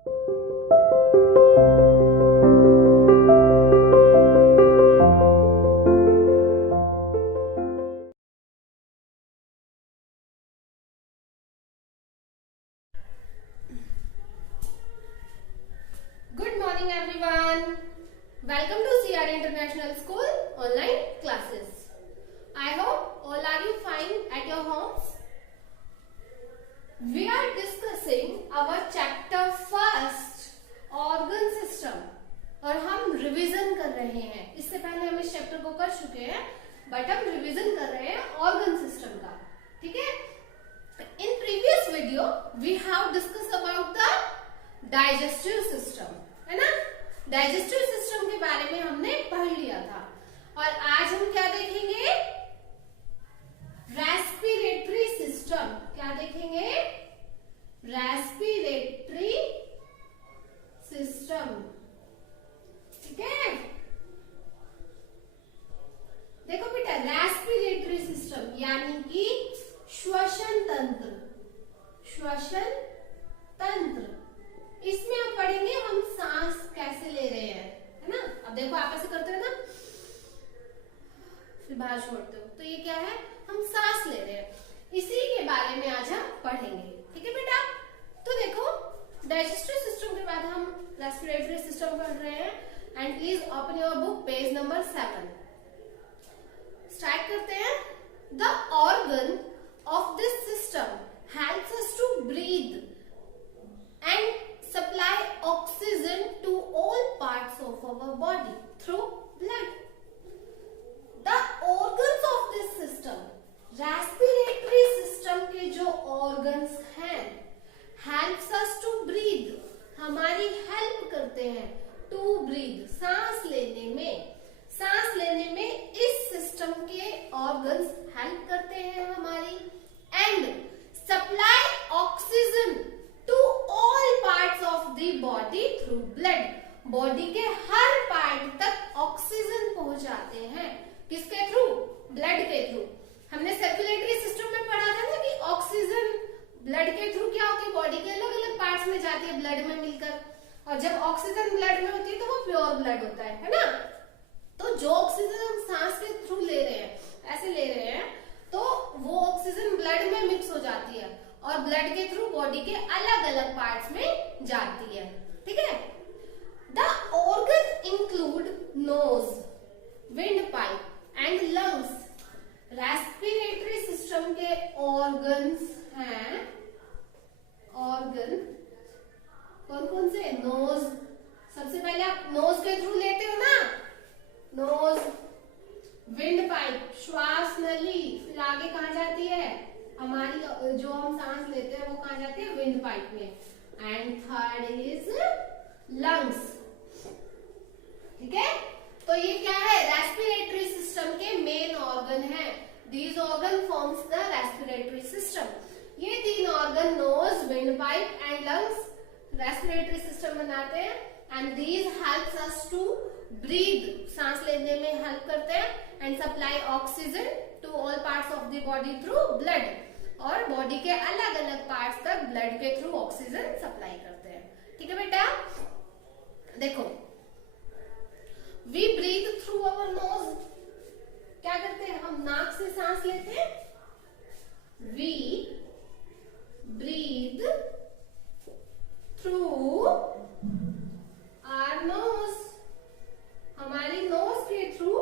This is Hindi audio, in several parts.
Good morning everyone. Welcome to CR International School online classes. I hope all are you fine at your homes. We are discussing our chapter first organ system और हम रिवीजन कर रहे हैं. इससे पहले हम इस चैप्टर को कर चुके हैं बट हम रिवीजन कर रहे हैं ऑर्गन सिस्टम का. ठीक है. In previous video we have discussed about the digestive system. है ना. डाइजेस्टिव सिस्टम के बारे में हमने पढ़ लिया था और आज हम क्या देखेंगे? Respiratory system. क्या देखेंगे? Respiratory system. ठीक है. देखो बेटा, रेस्पिरेटरी सिस्टम यानी कि श्वसन तंत्र. श्वसन तंत्र इसमें हम पढ़ेंगे हम सांस कैसे ले रहे हैं. है ना. अब देखो आप ऐसे करते हो ना, फिर बाहर छोड़ते हो, तो ये क्या है? हम सांस ले रहे हैं. इसी के बारे में आज हम पढ़ेंगे. ठीक है बेटा. तो देखो, डाइजेस्टिव सिस्टम के बाद हम रेस्पिरेटरी सिस्टम पढ़ रहे हैं. And please open your book page number 7. Start करते हैं. The organ of this system helps us to breathe and supply oxygen to all parts of our body through blood. The organs of this system, respiratory system के जो organs हैं, helps us to breathe, हमारी help करते हैं to breathe, सांस लेने में. सांस लेने में इस सिस्टम के organs help करते हैं हमारी. and supply oxygen to all parts of the body through blood. Body के हर पार्ट तक ऑक्सीजन पहुंचाते हैं. किसके थ्रू? ब्लड के थ्रू. हमने सर्कुलेटरी सिस्टम में पढ़ा था ना कि ऑक्सीजन ब्लड के थ्रू क्या होती है? बॉडी के अलग अलग पार्ट्स में जाती है ब्लड में मिलकर. और जब ऑक्सीजन ब्लड में होती है तो वो प्योर ब्लड होता है ना. तो जो ऑक्सीजन हम सांस के थ्रू ले रहे हैं, ऐसे ले रहे हैं, तो वो ऑक्सीजन ब्लड में मिक्स हो जाती है और ब्लड के थ्रू बॉडी के अलग अलग पार्ट्स में जाती है. ठीक है. The organ include nose, windpipe and lungs. Respiratory system के ऑर्गन्स हैं. ऑर्गन कौन कौन से? नोज. सबसे पहले आप नोज के थ्रू लेते हो ना. नोज, विंड पाइप, श्वास नली. फिर आगे कहाँ जाती है? हमारी जो हम सांस लेते हैं वो कहाँ जाती है? विंड पाइप में. And third is lungs. ठीक है. तो ये क्या है? रेस्पिरेटरी सिस्टम के मेन ऑर्गन है. These organ forms the respiratory system. ये तीन organ nose, windpipe and lungs respiratory system बनाते हैं. And these helps us to breathe, सांस लेने में हेल्प करते हैं. And supply oxygen to all parts of the body through blood. और बॉडी के अलग अलग पार्ट्स तक ब्लड के थ्रू ऑक्सीजन सप्लाई करते हैं. ठीक है बेटा. देखो, we breathe through our nose. क्या करते हैं? हम नाक से सांस लेते हैं. We breathe through our nose. हमारी नोज के थ्रू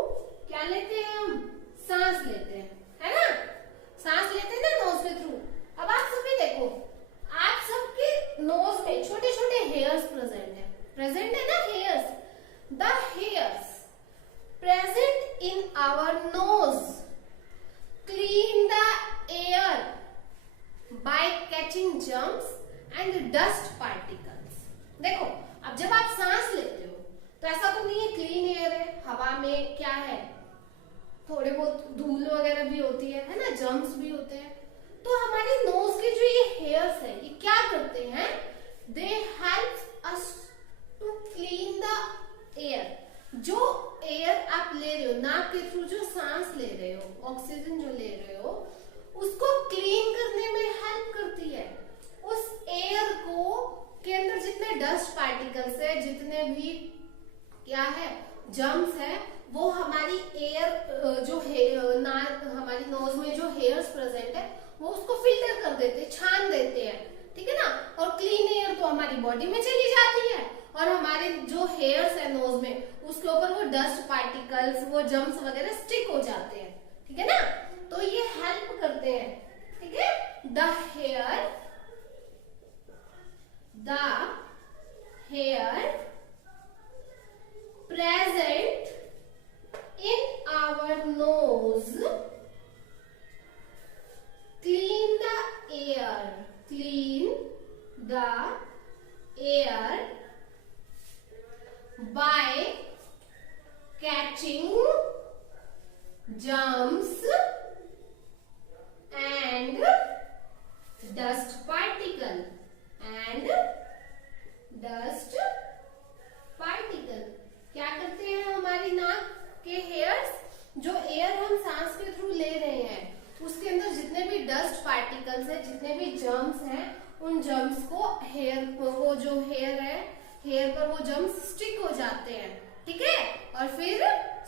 क्या लेते हैं? हम सांस लेते हैं. है ना. सांस लेते हैं ना नोज के थ्रू. अब आप सभी देखो, आप सबके नोज में छोटे छोटे हेयर्स प्रेजेंट है. प्रेजेंट है ना hairs. The hairs present in our nose clean the air by catching germs and dust particles. देखो, अब जब आप सांस लेते हो तो ऐसा तो नहीं है क्लीन एयर है. हवा में क्या है? थोड़े बहुत धूल वगैरह भी होती है ना, जर्म्स भी होते हैं. तो हमारे नोज के जो ये हेयर्स है, ये क्या करते हैं? They help us to clean the air. जो एयर आप ले रहे हो, नाक के थ्रू जो सांस ले रहे हो, ऑक्सीजन जो ले रहे हो, उसको क्लीन करने में हेल्प करती है. उस एयर को के अंदर जितने डस्ट पार्टिकल्स है, जितने भी क्या है जर्म्स है, वो हमारी एयर जो हमारी नोज में जो हेयर्स प्रेजेंट है वो उसको फिल्टर कर देते हैं, छान देते हैं, ठीक है ना। और क्लीन एयर तो हमारी बॉडी में चली जाती है और हमारे जो हेयर्स है नोज में उसके ऊपर वो डस्ट पार्टिकल्स, वो जर्म्स वगैरह स्टिक हो जाते हैं, ठीक है ना। तो ये हेल्प करते हैं, ठीक है। The hair present in our nose clean the air by catching germs and dust particle क्या करते हैं हमारी नाक के हेयर्स, जो एयर हम सांस के थ्रू ले रहे हैं उसके अंदर जितने भी डस्ट पार्टिकल्स है, जितने भी जर्म्स हैं, उन जर्म्स को वो जो हेयर है, हेयर पर वो जर्म्स स्टिक हो जाते हैं, ठीक है। और फिर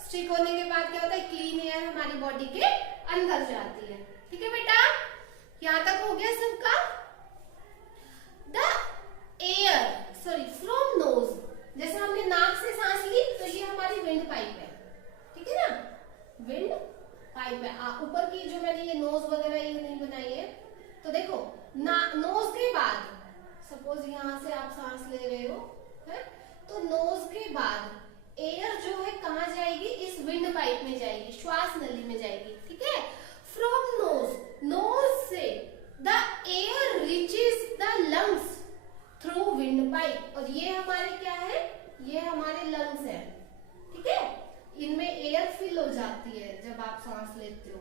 स्टिक होने के बाद क्या होता है, क्लीन एयर हमारी बॉडी के अंदर जाती है, ठीक है बेटा। यहां तक हो गया सबका। फ्रॉम नोज, जैसे हमने नाक से सांस ली तो ये हमारी विंड पाइप है, ठीक है ना, विंड पाइप है। ऊपर की जो मैंने ये नोज वगैरह ये नहीं बनाई है, तो देखो नोज के बाद सपोज यहां से आप सांस ले रहे हो, है, तो नोज के बाद एयर जो है कहाँ जाएगी, इस विंड पाइप में जाएगी, श्वास नली में जाएगी, ठीक है। फ्रॉम नोज से the air reaches the lungs through wind pipe, और ये हमारे क्या है, ये हमारे लंग्स है, ठीक है। इनमें एयर फिल हो जाती है जब आप सांस लेते हो,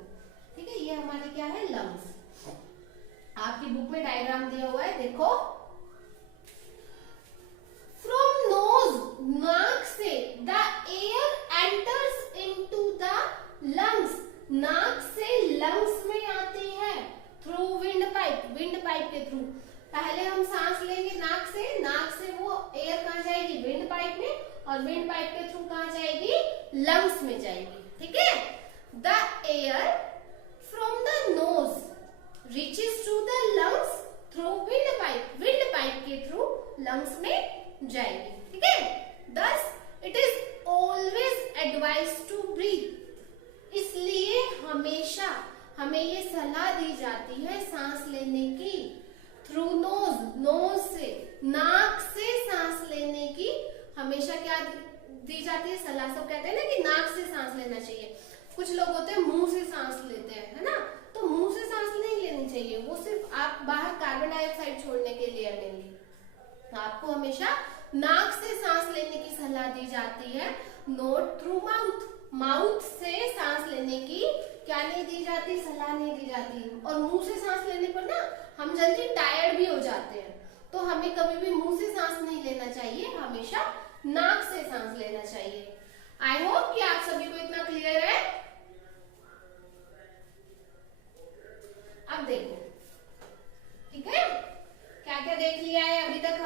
ठीक है। ये हमारे क्या है, लंग्स। आपकी बुक में डायग्राम दिया हुआ है, देखो। फ्रॉम नोज, नाक से the air enters into the lungs, नाक से लंग्स में आती है through windpipe, windpipe के थ्रू। पहले हम सांस लेंगे नाक से वो एयर कहाँ जाएगी, विंड पाइप में, और विंड पाइप के थ्रू कहाँ जाएगी, लंग्स में जाएगी, ठीक है। The air from the nose reaches to the lungs through windpipe के थ्रू लंग्स में जाएगी, ठीक है। Thus it is always advise to breathe, इसलिए हमेशा हमें ये सलाह दी जाती है सांस लेने की थ्रू नोज से, नाक से सांस लेने की हमेशा क्या दी जाती है, सलाह। सब कहते हैं ना कि नाक से सांस लेना चाहिए, कुछ लोग होते हैं मुंह से सांस लेते हैं, है ना, तो मुंह से सांस नहीं लेनी चाहिए, वो सिर्फ आप बाहर कार्बन डाइऑक्साइड छोड़ने के लिए है मेनली। आपको हमेशा नाक से सांस लेने की सलाह दी जाती है, नॉट थ्रू माउथ। माउथ से सांस लेने की क्या नहीं दी जाती, सलाह नहीं दी जाती। और मुंह से सांस लेने पर ना हम जल्दी टायर्ड भी हो जाते हैं, तो हमें कभी भी मुंह से सांस नहीं लेना चाहिए, हमेशा नाक से सांस लेना चाहिए। आई होप कि आप सभी को इतना क्लियर है। अब देखो, ठीक है, क्या क्या देख लिया है अभी तक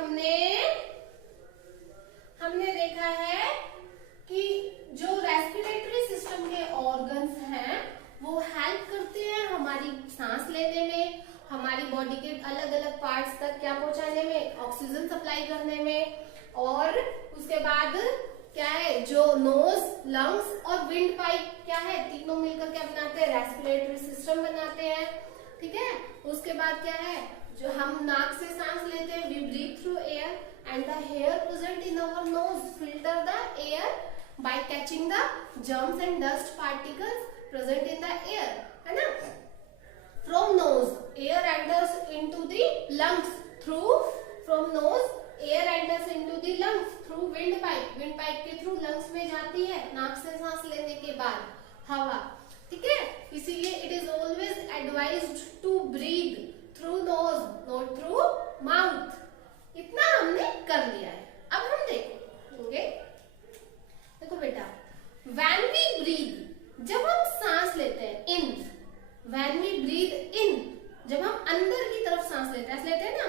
हमने देखा है कि जो रेस्पिरेटरी सिस्टम के ऑर्गन्स हैं वो हेल्प करते हैं हमारी सांस लेने में, हमारी बॉडी के अलग अलग पार्ट्स तक क्या पहुंचाने में, ऑक्सीजन सप्लाई करने में। और उसके बाद क्या है, जो नोज, लंग्स और विंड पाइप क्या है, तीनों मिलकर क्या बनाते हैं, रेस्पिरेटरी सिस्टम बनाते हैं, ठीक है। उसके बाद क्या है, जो हम नाक से सांस लेते हैं, we breathe through air and the hair present in our nose filter the air by catching the germs and dust particles present in the air, है ना। From nose air enters into the lungs through, from nose air enters into the lungs through windpipe, windpipe के थ्रू लंग्स में जाती है नाक से सांस लेने के बाद हवा, ठीक है। इसीलिए it is always advised to breathe through nose not through mouth. इतना हमने कर लिया है। अब हम देखेंगे, देखो बेटा, व्हेन वी ब्रीथ, जब हम सांस लेते हैं इन, व्हेन वी ब्रीथ इन, जब हम अंदर की तरफ सांस लेते हैं ना,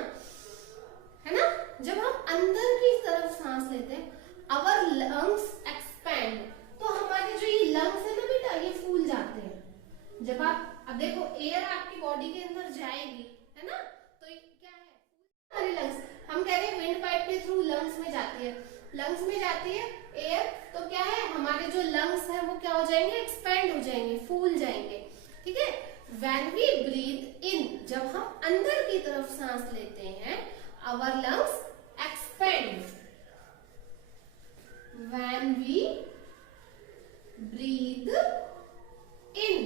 है ना, जब हम अंदर की तरफ सांस सांस लेते हैं, आवर लंग्स एक्सपैंड, तो हमारे जो ये लंग्स है ना बेटा, ये फूल जाते हैं। जब आप, अब देखो एयर आपकी बॉडी के अंदर जाएगी, है ना, तो ये क्या है, हमारे लंग्स, हम कह रहे हैं विंड पाइप के थ्रू लंग्स में जाती है, लंग्स में जाती है एयर, तो क्या है, हमारे जो लंग्स है वो क्या हो जाएंगे, एक्सपैंड हो जाएंगे, फूल जाएंगे, ठीक है। When we breathe in, जब हम अंदर की तरफ सांस लेते हैं, our lungs expand. When we breathe in,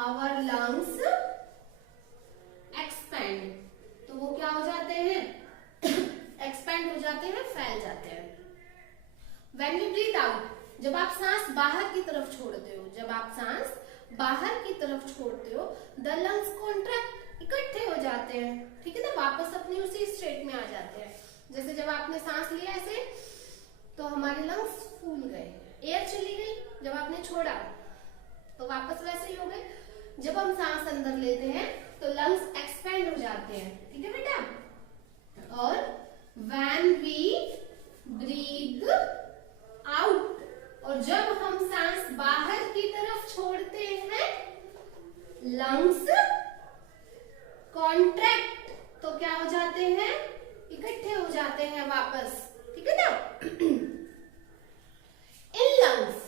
our lungs expand. तो वो क्या हो जाते हैं, एक्सपैंड हो जाते हैं, फैल जाते हैं। When we breathe out, जब आप सांस बाहर की तरफ छोड़ते हो, जब आप सांस बाहर की तरफ छोड़ते हो, द लंग्स कॉन्ट्रैक्ट, इकट्ठे हो जाते हैं, ठीक है ना, वापस अपनी उसी स्टेट में आ जाते हैं। जैसे जब आपने सांस लिया ऐसे, तो हमारे लंग्स फूल गए, एयर चली गई, जब आपने छोड़ा तो वापस वैसे ही हो गए। जब हम सांस अंदर लेते हैं तो लंग्स एक्सपैंड हो जाते हैं, ठीक है बेटा। और व्हेन वी ब्रीथ आउट, और जब हम सांस बाहर की तरफ छोड़ते हैं, लंग्स कॉन्ट्रैक्ट, तो क्या हो जाते हैं, इकट्ठे हो जाते हैं वापस, ठीक है ना। इन लंग्स,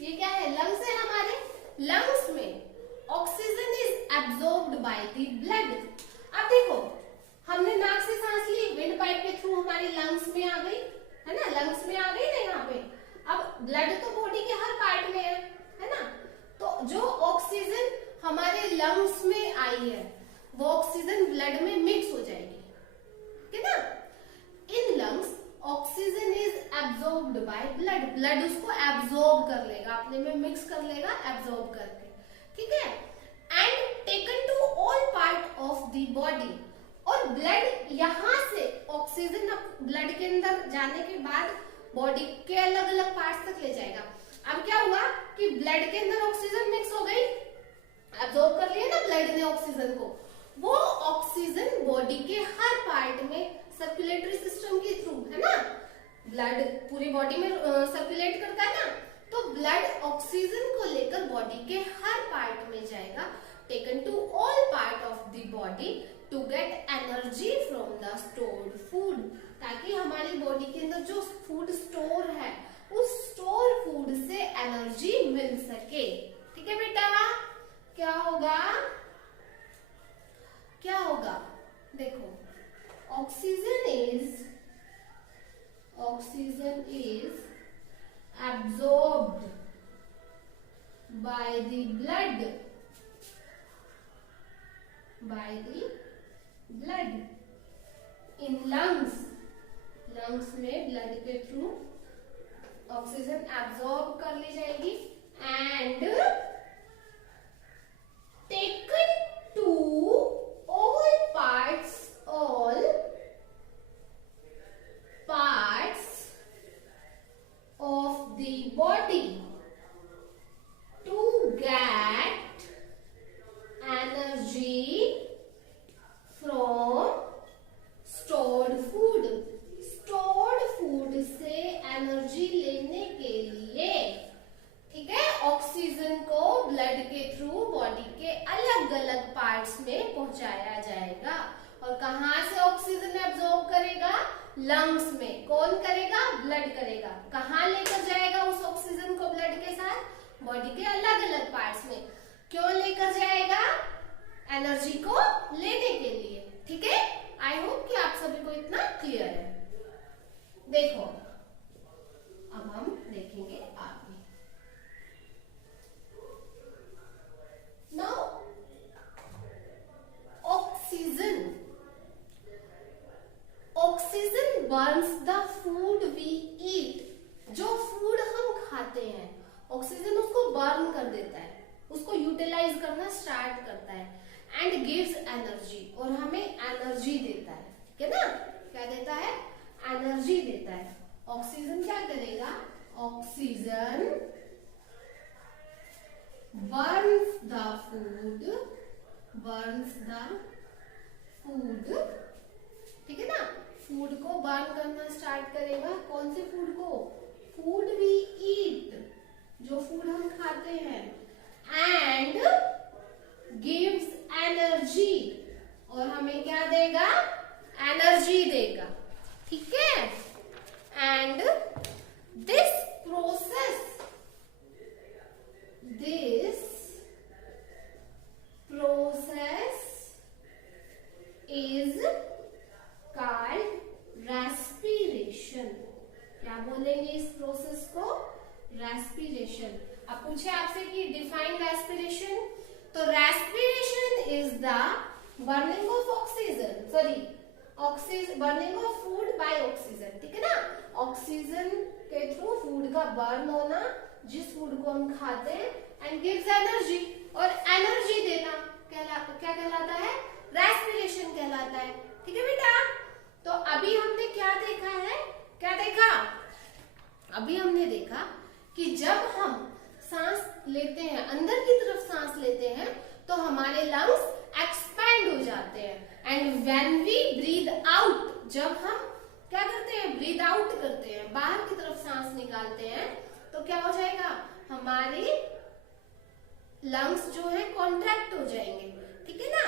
ये क्या है, लंग्स है हमारे, लंग्स में oxygen is absorbed by the blood. अब देखो, हमने नाक से सांस ली, विंड पाइप के थ्रू हमारे लंग्स में आ गई, है ना, लंग्स में आ गई ना यहाँ पे। अब ब्लड तो बॉडी के हर पार्ट में है ना, तो जो ऑक्सीजन हमारे लंग्स में आई है, वो ऑक्सीजन ब्लड में मिक्स हो जाएगी, ठीक है ना। In lungs oxygen is absorbed by blood, blood उसको एब्जॉर्ब कर लेगा, अपने में मिक्स कर लेगा, एब्जॉर्ब करके, ठीक है। And taken to all part of the body, और ब्लड यहाँ से ऑक्सीजन ब्लड के अंदर जाने के बाद बॉडी के अलग अलग पार्ट्स तक ले जाएगा। अब क्या हुआ कि ब्लड के अंदर ऑक्सीजन मिक्स हो गई, एब्जॉर्ब कर लिया ना ब्लड ने ऑक्सीजन को, वो ऑक्सीजन बॉडी के हर पार्ट में सर्कुलेटरी सिस्टम के थ्रू, है ना, ब्लड पूरी बॉडी में सर्कुलेट करता है ना, तो ब्लड ऑक्सीजन को लेकर बॉडी के हर पार्ट में जाएगा, taken to all part of the body to get energy from the stored food, ताकि हमारी बॉडी के अंदर जो फूड स्टोर है, उस स्टोर फूड से एनर्जी मिल सके, ठीक है बेटा। क्या होगा, क्या होगा, देखो, oxygen is absorbed by the blood, इन लंग्स में ब्लड के थ्रू ऑक्सीजन एब्जॉर्ब कर ली जाएगी, and taken to all parts of the body to get energy from stored food, stored food से एनर्जी लेने के लिए, ठीक है, ऑक्सीजन को ब्लड के थ्रू बॉडी के अलग अलग पार्ट्स में पहुंचाया जाएगा। और कहां से ऑक्सीजन एब्जॉर्ब करेगा, लंग्स में, कौन करेगा, ब्लड करेगा। कहां लेकर जाएगा उस ऑक्सीजन को ब्लड के साथ, बॉडी के अलग अलग पार्ट्स में। क्यों लेकर जाएगा, एनर्जी को लेने के लिए, ठीक है। आई होप कि आप सभी को इतना क्लियर है। देखो, अब हम देखेंगे आगे। Now oxygen burns the food we eat, जो फूड हम खाते हैं ऑक्सीजन उसको बर्न कर देता है, उसको यूटिलाइज करना स्टार्ट करता है, एंड गिव्स एनर्जी, और हमें एनर्जी देता है, ठीक है ना। क्या देता है, एनर्जी देता है। ऑक्सीजन क्या करेगा, ऑक्सीजन बर्न्स द फूड, ठीक है ना, फूड एब्जॉर्ब करना स्टार्ट करेगा। कौन से फूड को? फूड वी ईट, जो फूड हम खाते हैं, एंड गिव्स एनर्जी, और हमें क्या देगा? एनर्जी देगा। ठीक है। And this process is called respiration. क्या बोलेंगे इस प्रोसेस को? रेस्पिरेशन। अब पूछे आपसे कि डिफाइन रेस्पिरेशन, तो respiration is the burning of oxygen, burning of food by oxygen. ठीक है ना, ऑक्सीजन के थ्रू फूड का बर्न होना, जिस फूड को हम खाते हैं, एंड गिव्स एनर्जी, और एनर्जी देना क्या कहलाता है? रेस्पिरेशन कहलाता है। ठीक है बेटा। तो अभी हमने क्या देखा है? क्या देखा? अभी हमने देखा कि जब हम सांस लेते हैं, अंदर की तरफ सांस लेते हैं, तो हमारे लंग्स एक्सपैंड हो जाते हैं, and when we breathe out, जब हम क्या करते हैं? ब्रीथ आउट करते हैं, बाहर की तरफ सांस निकालते हैं, तो क्या हो जाएगा? हमारे लंग्स जो है कॉन्ट्रैक्ट हो जाएंगे। ठीक है ना।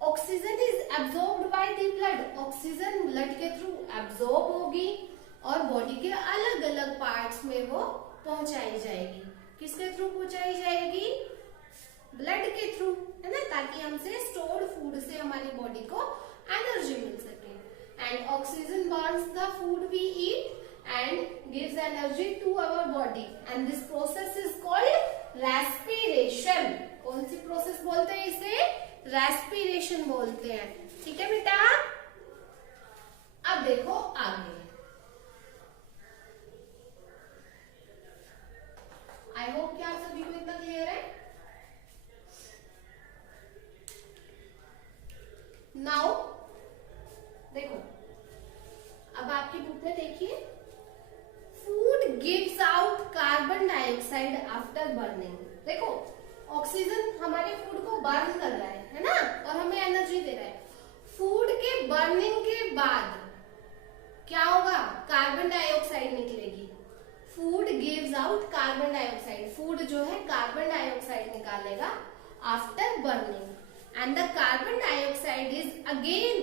Oxygen is absorbed by the blood, oxygen blood के थ्रू एब्जॉर्ब होगी और बॉडी के अलग अलग पार्ट्स में वो पहुंचाई जाएगी। किसके थ्रू पहुंचाई जाएगी? ब्लड के थ्रू, है ना, ताकि हमसे स्टोर्ड फूड से हमारी बॉडी को एनर्जी मिल सके। And oxygen burns the food we eat and gives energy to our body, and this process is called respiration. कौन सी प्रोसेस बोलते हैं इसे? रेस्पिरेशन बोलते हैं। ठीक है बेटा। अब देखो आगे, आई होप कि आप सभी को इतना क्लियर है। नाउ देखो, अब आपकी बुक में देखिए, food gives out carbon dioxide after burning. देखो, ऑक्सीजन हमारे फूड को बर्न कर रहा है ना, और हमें एनर्जी दे रहा है। फूड के बर्निंग के बाद क्या होगा? कार्बन डाइऑक्साइड निकलेगी। Food gives out carbon dioxide, food जो है कार्बन डाइऑक्साइड निकालेगा after burning, and the carbon dioxide is again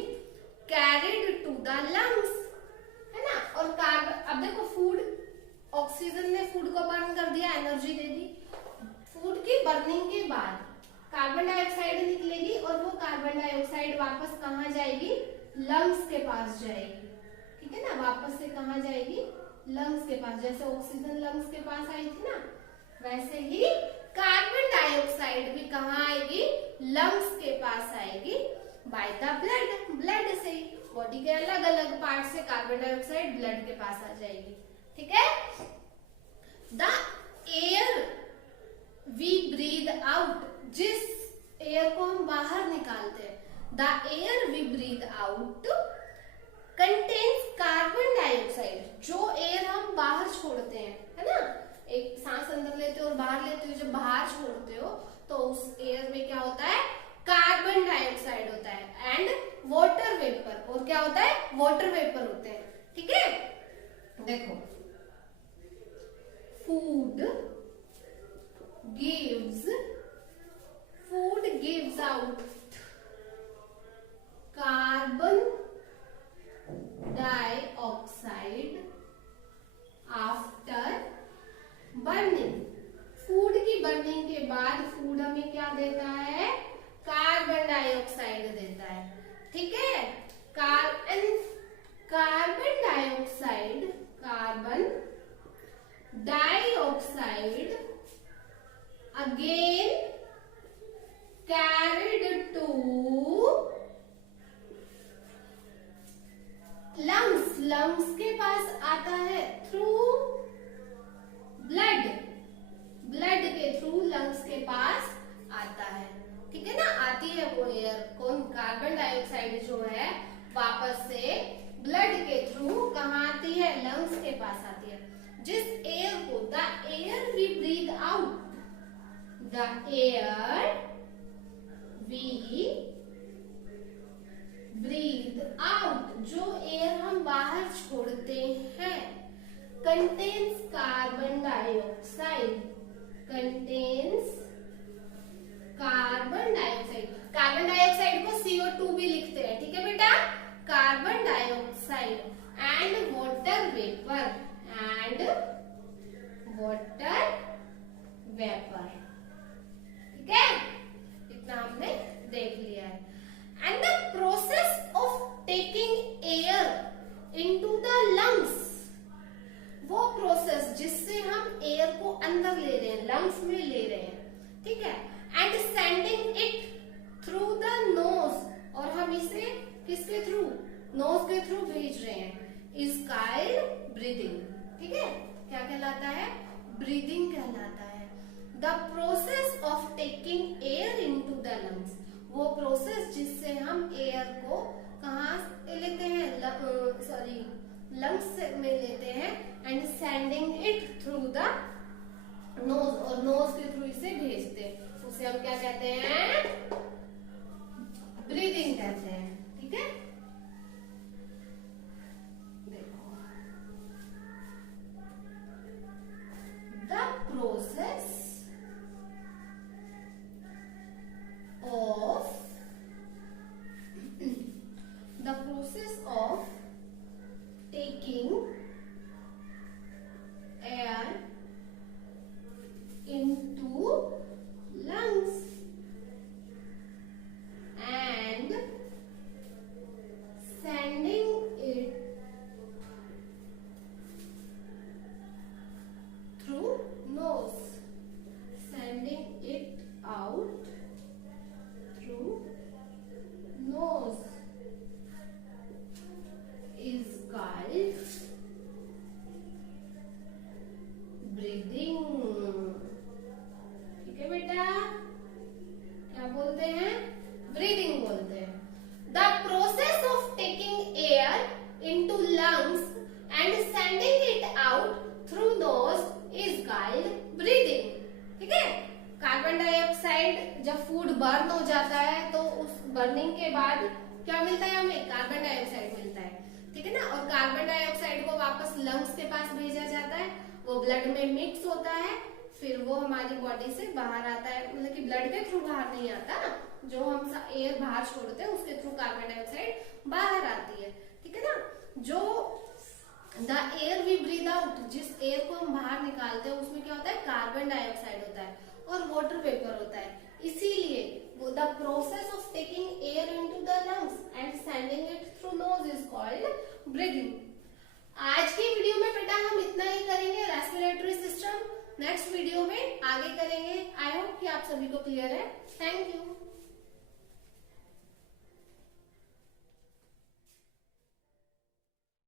carried to the lungs, है ना। और कार्बन, अब देखो, फूड, ऑक्सीजन ने फूड को बर्न कर दिया, एनर्जी दे दी। फूड की बर्निंग के बाद कार्बन डाइऑक्साइड निकलेगी, और वो कार्बन डाइऑक्साइड वापस कहाँ जाएगी? लंग्स के पास जाएगी। ठीक है ना, वापस से कहाँ जाएगी? लंग्स के पास। जैसे ऑक्सीजन लंग्स के पास आई थी ना, वैसे ही कार्बन डाइऑक्साइड भी कहाँ आएगी? लंग्स के पास आएगी, बाय द ब्लड, ब्लड से, बॉडी के अलग अलग पार्ट से कार्बन डाइऑक्साइड ब्लड के पास आ जाएगी। ठीक है। The air we breathe out, जिस एयर को हम बाहर निकालते हैं, the air we breathe out contains carbon dioxide, जो एयर हम बाहर छोड़ते हैं, है ना, एक सांस अंदर लेते हो और बाहर लेते हो, जब बाहर छोड़ते हो तो उस एयर में क्या होता है? कार्बन डाइऑक्साइड होता है, एंड वाटर वेपर, और क्या होता है? वाटर वेपर होते हैं। ठीक है। देखो, food gives out carbon dioxide after burning। Food की बर्निंग के बाद फूड हमें क्या देता है? कार्बन डाइऑक्साइड देता है। ठीक है। Carbon dioxide again carried to lungs, lungs के पास आता है थ्रू ब्लड, ब्लड के थ्रू लंग्स के पास आता है। ठीक है ना, आती है वो एयर, कौन? कार्बन डाइऑक्साइड जो है वापस से ब्लड के थ्रू कहाँ आती है? लंग्स के पास आती है। जिस एयर को, the air we breathe out, the air we breathe out, जो एयर हम बाहर contains carbon dioxide, contains carbon dioxide. Carbon dioxide को CO2 भी लिखते हैं, ठीक है बेटा। Carbon dioxide and water vapour, and water vapour, ठीक है। इतना हमने देख लिया है। And the process of taking air into the lungs, वो प्रोसेस जिससे हम एयर को अंदर ले रहे हैं, लंग्स में ले रहे हैं, ठीक है। And sending it through the nose, और हम इसे किसके थ्रू, नोज के थ्रू भेज रहे हैं, इज कॉल्ड ब्रीदिंग, ठीक है। क्या कहलाता है, ब्रीदिंग कहलाता है। The process of taking air into the lungs, वो प्रोसेस जिससे हम एयर को कहाँ लेते हैं, लंग्स में लेते हैं, and sending it through the nose, और नोज के थ्रू इसे भेजते हैं, उसे हम क्या कहते हैं, ब्रीदिंग कहते हैं, ठीक है। देखो, the process of taking air into lungs and sending it through nose, sending it out through nose is called breathing, ठीक है बेटा। क्या बोलते हैं, ब्रीदिंग बोलते हैं। The process of taking air into lungs and sending it out through nose is called breathing, ठीक है। कार्बन डाइऑक्साइड जब फूड बर्न हो जाता है तो उस बर्निंग के बाद क्या मिलता है, हमें कार्बन डाइऑक्साइड मिलता है, ठीक है ना। और कार्बन डाइऑक्साइड को वापस लंग्स के पास भेजा जाता है, वो ब्लड में मिक्स होता है, फिर वो हमारी बॉडी से बाहर आता है, मतलब कि ब्लड के थ्रू बाहर नहीं आता, जो हम एयर बाहर छोड़ते हैं उसके थ्रू कार्बन डाइऑक्साइड बाहर आती है, ठीक है ना। जो the air we breathe out, जिस एयर को हम बाहर निकालते हैं उसमें क्या होता है, कार्बन डाइऑक्साइड होता है और वाटर वेपर होता है। इसीलिए the process of taking air into the lungs and sending it through nose is called breathing. आज की वीडियो में बेटा हम इतना ही करेंगे, रेस्पिरेटरी सिस्टम नेक्स्ट वीडियो में आगे करेंगे। आई होप कि आप सभी को क्लियर है। Thank you.